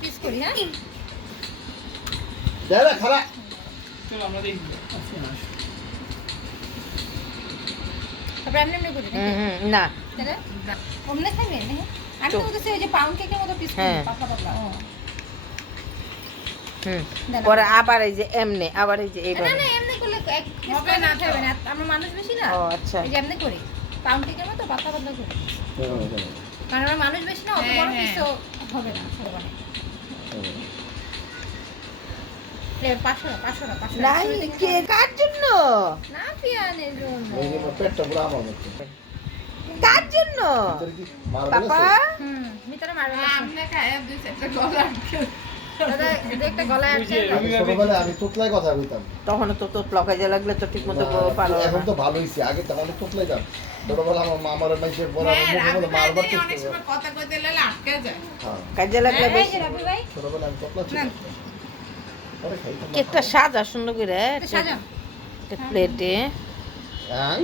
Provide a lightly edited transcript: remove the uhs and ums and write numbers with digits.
Piece করি। হ্যাঁ দাদা খালা চলো আমরা দেখি তারপর এমনি এমনি করি না তাহলে অমনে খাবে না? আমি তো বলতেছি ওই যে পাউন্ড কেকের মতো পিস করি, পাতলা পাতলা। পরে আবার এই যে এমনি, আবার এই যে না এইভাবে। না এমনি করলে হবে না, থাকবে না, আমরা মানুষ বেশি না। ও আচ্ছা। এই যে এমনি করি পাউন্ড কেকের মতো পাতলা পাতলা করি, কারণ আমরা মানুষ বেশি না, অত বড় পিস তো হবে না সরবানে। এর 500 না নাই কে কার জন্য? না পিয়ানের জন্য। এই যে পেটটা পুরো আমার মতো কার জন্য? পাপা ভিতরে মারবে না। আমনে খায় দুই চারটা গলা দাদা এটা একটা গলায় আছে। ছোটবেলায় আমি তোতলায় কথা বলতাম, তখন তো তো লকাজে লাগলে তো ঠিক মতো পারো এখন না। তো ভালো হইছে, আগে তখন তোতলাই যাম। ছোটবেলা আমার মা আমার মাইসের পড়া মুখে মারবার হ্যাঁ, অনেক সময় কথা কইতে লাগলে আটকে যায়। হ্যাঁ কাজে লাগলে এই বেশি। যে রাবি ভাই ছোটবেলায় আমি তোতলা ছিল। পরে খাইতাম কেকটা সাজা সুন্দর করে সাজা প্লেটে। হ্যাঁ